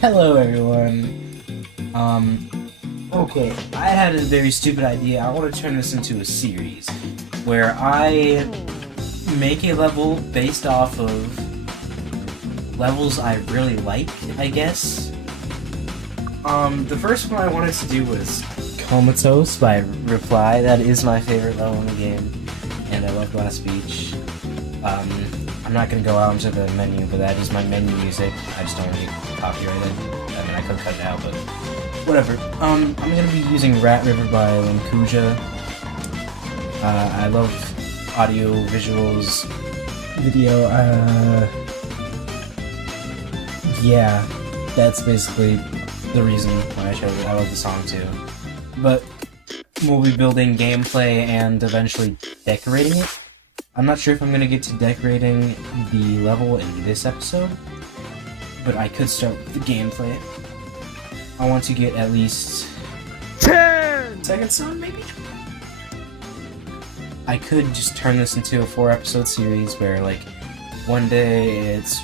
Hello everyone. Okay, I had a very stupid idea. I want to turn this into a series where I make a level based off of levels I really like, I guess. The first one I wanted to do was Comatose by Reply. That is my favorite level in the game, and I love Glass Beach. I'm not gonna go out into the menu, but that is my menu music. I just don't want to get copyrighted. I mean, I could cut it out, but whatever. I'm gonna be using Rat River by Linkuja. I love AudioVisual's video. Yeah, that's basically the reason why I chose it. I love the song too. But we'll be building gameplay and eventually decorating it. I'm not sure if I'm going to get to decorating the level in this episode, but I could start with the gameplay. I want to get at least 10 seconds on, maybe? I could just turn this into a 4-episode series where, like, one day it's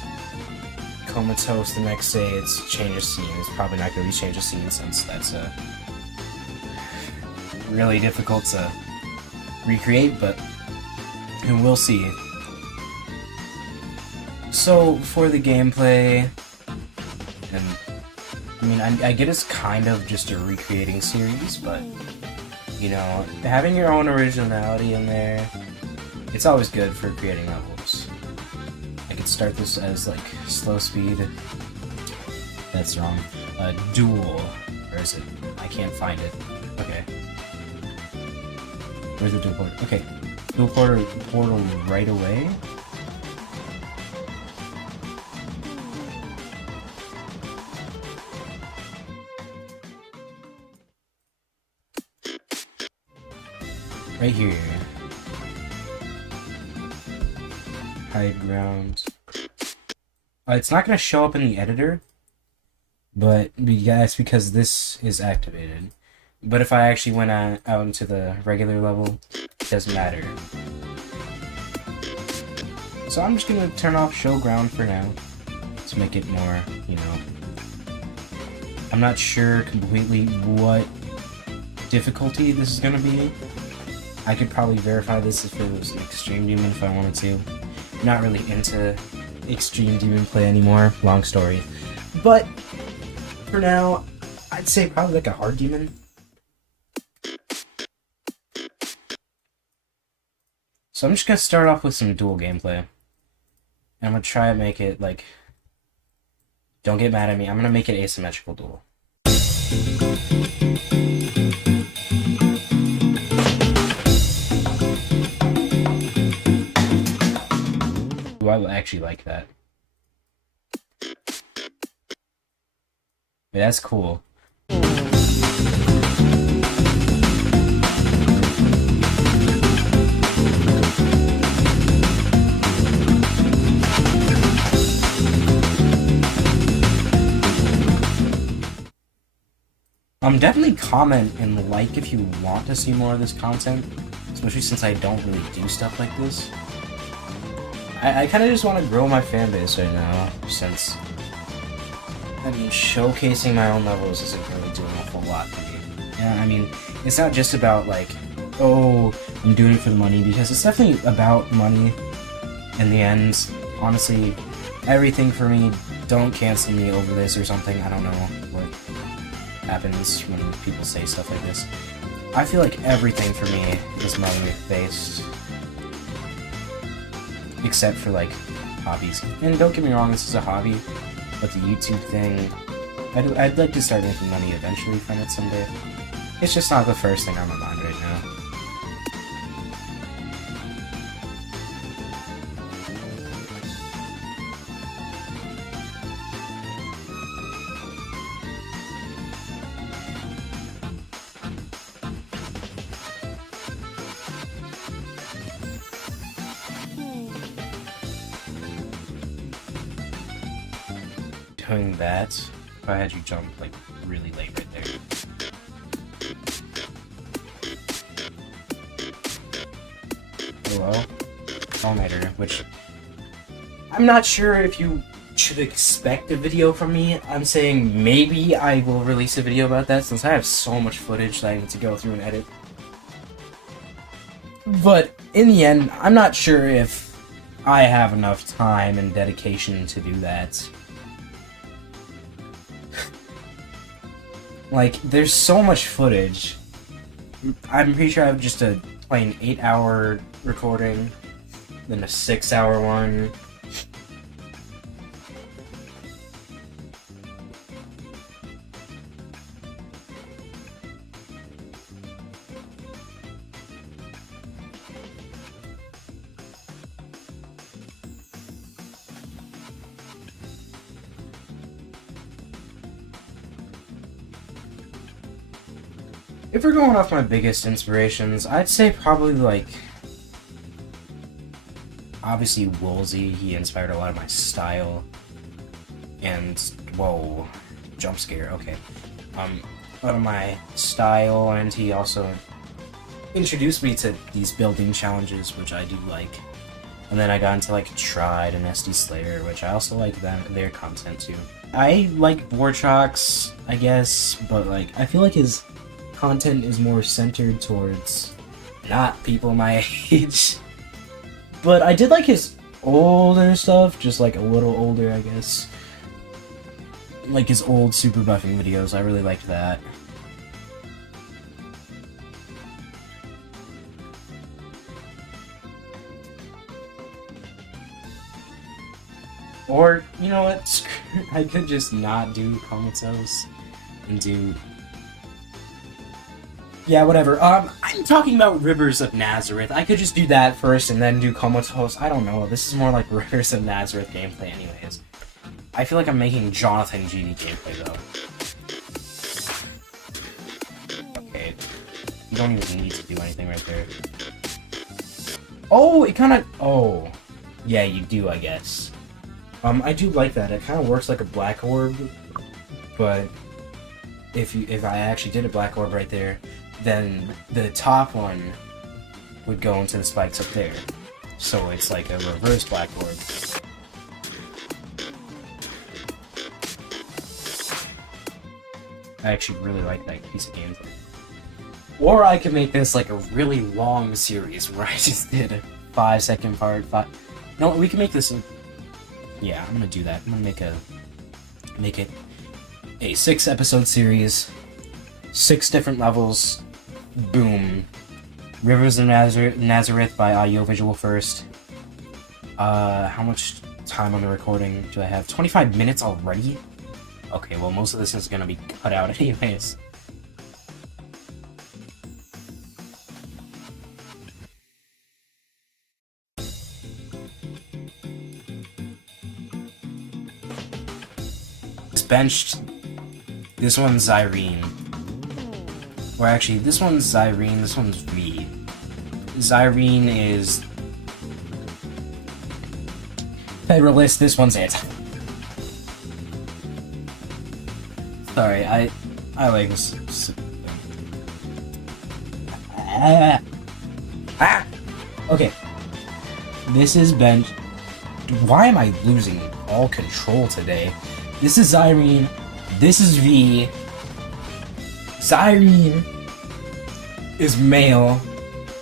Comatose, the next day it's Change of Scene. It's probably not going to be Change of Scene since that's really difficult to recreate, but and we'll see. So, for the gameplay, and I mean, I get it's kind of just a recreating series, but, you know, having your own originality in there, it's always good for creating levels. I could start this as, like, slow speed. That's wrong. Dual. Where is it? I can't find it. Okay. Where's the dual portal? Okay. Dual portal right away. Right here. High ground. It's not going to show up in the editor, but yes, because this is activated. But if I actually went out into the regular level, it doesn't matter. So I'm just gonna turn off show ground for now to make it more, you know. I'm not sure completely what difficulty this is gonna be. I could probably verify this if it was an extreme demon if I wanted to. I'm not really into extreme demon play anymore. Long story. But for now, I'd say probably like a hard demon. So I'm just gonna start off with some dual gameplay. And I'm gonna try to make it, like, don't get mad at me, I'm gonna make it asymmetrical dual. Ooh, I actually like that. Yeah, that's cool. Definitely comment and like if you want to see more of this content, especially since I don't really do stuff like this. I kind of just want to grow my fan base right now, since, I mean, showcasing my own levels isn't really doing a whole lot for me. And I mean, it's not just about, like, oh, I'm doing it for the money, because it's definitely about money in the end. Honestly, everything for me, don't cancel me over this or something, I don't know what happens when people say stuff like this. I feel like everything for me is money-based. Except for, like, hobbies. And don't get me wrong, this is a hobby, but the YouTube thing, I'd like to start making money eventually from it someday. It's just not the first thing on my mind right now. Doing that, if I had you jump, like, really late right there. Hello? Collimator, which I'm not sure if you should expect a video from me. I'm saying maybe I will release a video about that since I have so much footage that I need to go through and edit. But in the end, I'm not sure if I have enough time and dedication to do that. Like, there's so much footage. I'm pretty sure I have just a plain 8-hour recording, then a 6-hour one. If we're going off my biggest inspirations, I'd say probably, like, obviously Woolsey. He inspired a lot of my style. And, whoa, jump scare, okay. A lot of my style, and he also introduced me to these building challenges, which I do like. And then I got into, like, Tried and SD Slayer, which I also like their content, too. I like Warchalk's, I guess, but, like, I feel like his content is more centered towards not people my age. But I did like his older stuff, just like a little older, I guess. Like his old super buffing videos, I really liked that. Or, you know what, I could just not do Comatose and do... Yeah, whatever. I'm talking about Rivers of Nazareth. I could just do that first and then do Comatose. I don't know. This is more like Rivers of Nazareth gameplay anyways. I feel like I'm making Jonathan GD gameplay, though. Okay. You don't even need to do anything right there. Oh, it kinda... Oh. Yeah, you do, I guess. I do like that. It kind of works like a black orb, but if I actually did a black orb right there, then the top one would go into the spikes up there. So it's like a reverse black orb. I actually really like that piece of gameplay. Or I could make this like a really long series where I just did a 5-second part. No, we can make this a... Yeah, I'm gonna do that. I'm gonna make it a 6-episode series, 6 different levels. Boom. Rivers of Nazareth by AudioVisual first. How much time on the recording do I have? 25 minutes already? Okay, well, most of this is gonna be cut out anyways. It's benched. This one's Irene. Or actually, this one's Zyrene, this one's V. Zyrene is Federalist, this one's it. Sorry, I like this. Okay. This is bench. Why am I losing all control today? This is Zyrene, this is V. Zyrene is male,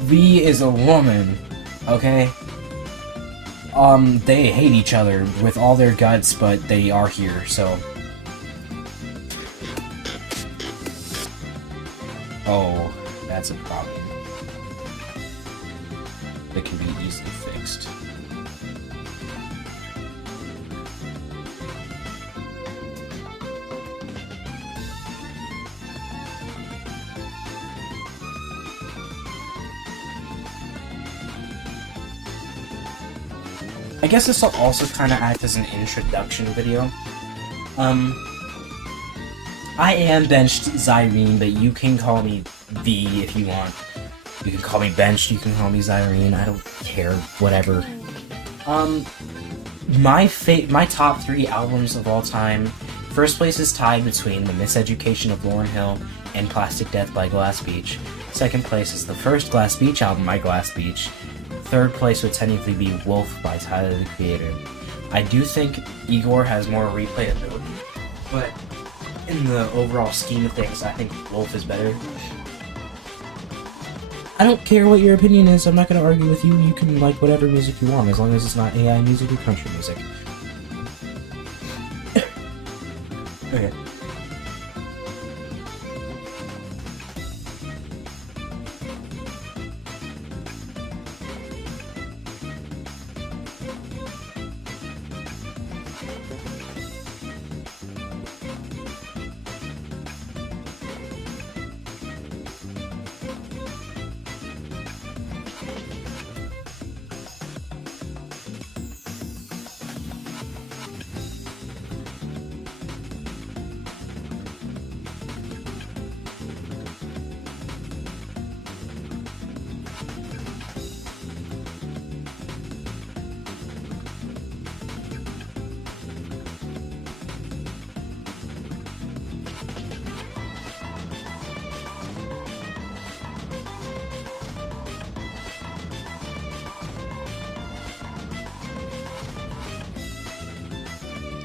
V is a woman, okay? They hate each other with all their guts, but they are here, so... Oh, that's a problem. That can be easily fixed. I guess this will also kind of act as an introduction video. I am benched Zyrene, but you can call me V if you want. You can call me benched, you can call me Zyrene, I don't care, whatever. My top 3 albums of all time, first place is tied between The Miseducation of Lauryn Hill and Plastic Death by Glass Beach. Second place is the first Glass Beach album by Glass Beach. Third place would technically be Wolf by Tyler, the Creator. I do think Igor has more replayability, but in the overall scheme of things, I think Wolf is better. I don't care what your opinion is, I'm not going to argue with you. You can like whatever music you want, as long as it's not AI music or country music. Okay.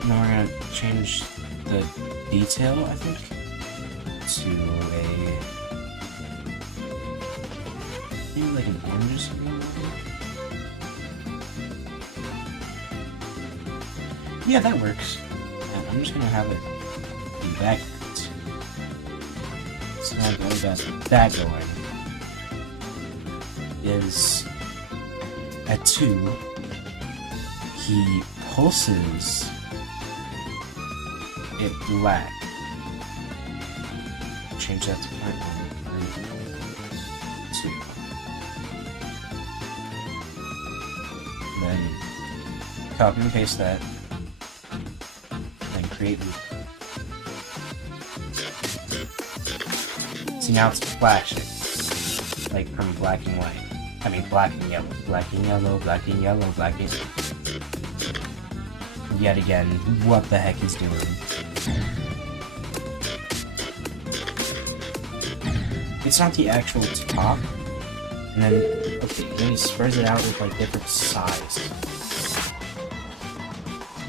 Now we're gonna change the detail, I think, to maybe like an orange or something. Yeah, that works. And I'm just gonna have it be backwards. So now the only that going is at 2, he pulses it black. Change that to 2. Then copy and paste that. Then create loop. See, now it's flashing. Like from black and white. I mean black and yellow. Black and yellow, black and yellow, black and... Yet again, what the heck is doing? It's not the actual top, and then, okay, then he spreads it out with like different size.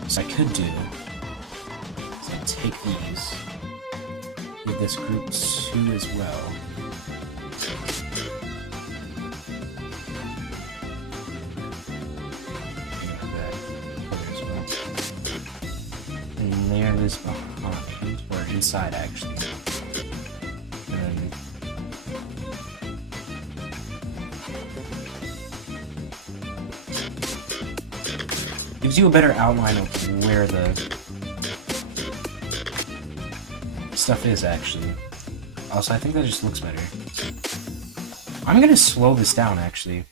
So I could do is I take these, give this group 2 as well. And layer this behind, or inside actually. Gives you a better outline of where the stuff is, actually. Also, I think that just looks better. I'm gonna slow this down, actually.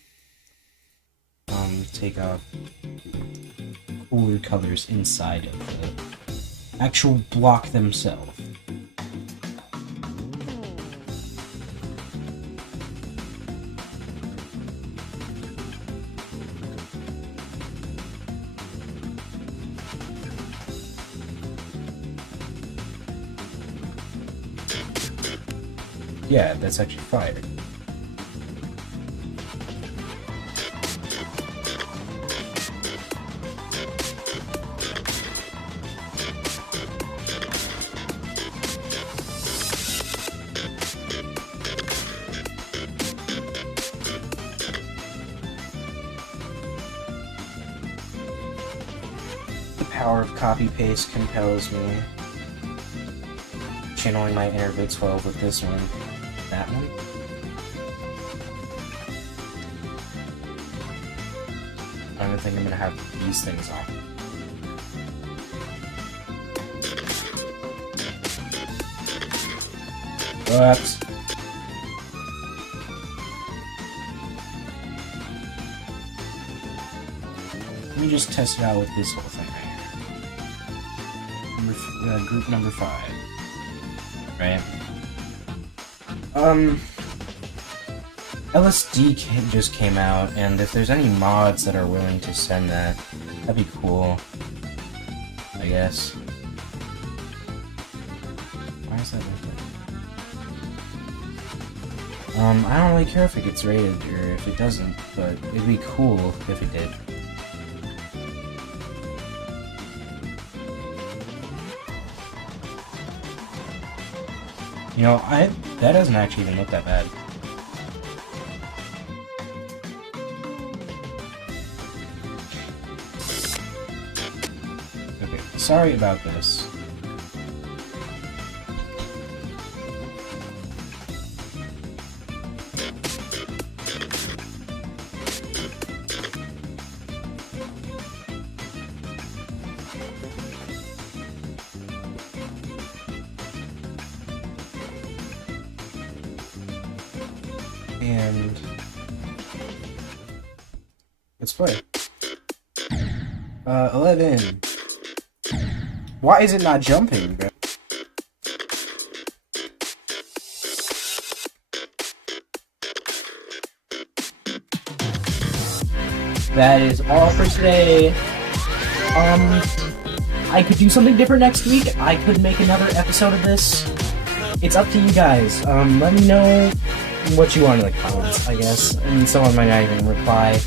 Take off cooler colors inside of the actual block themselves. Yeah, that's actually fire. The power of copy-paste compels me. Channeling my inner V12 with this one. That one. I don't think I'm gonna have these things on. Whoops. Let me just test it out with this whole thing right here. Group number 5. Right? LSD just came out, and if there's any mods that are willing to send that, that'd be cool, I guess. Why is that like that? I don't really care if it gets rated or if it doesn't, but it'd be cool if it did. You know, that doesn't actually even look that bad. Okay, sorry about this. And let's play. 11. Why is it not jumping, bro? That is all for today. I could do something different next week. I could make another episode of this. It's up to you guys. Let me know what you want in the comments, I guess. And someone might not even reply.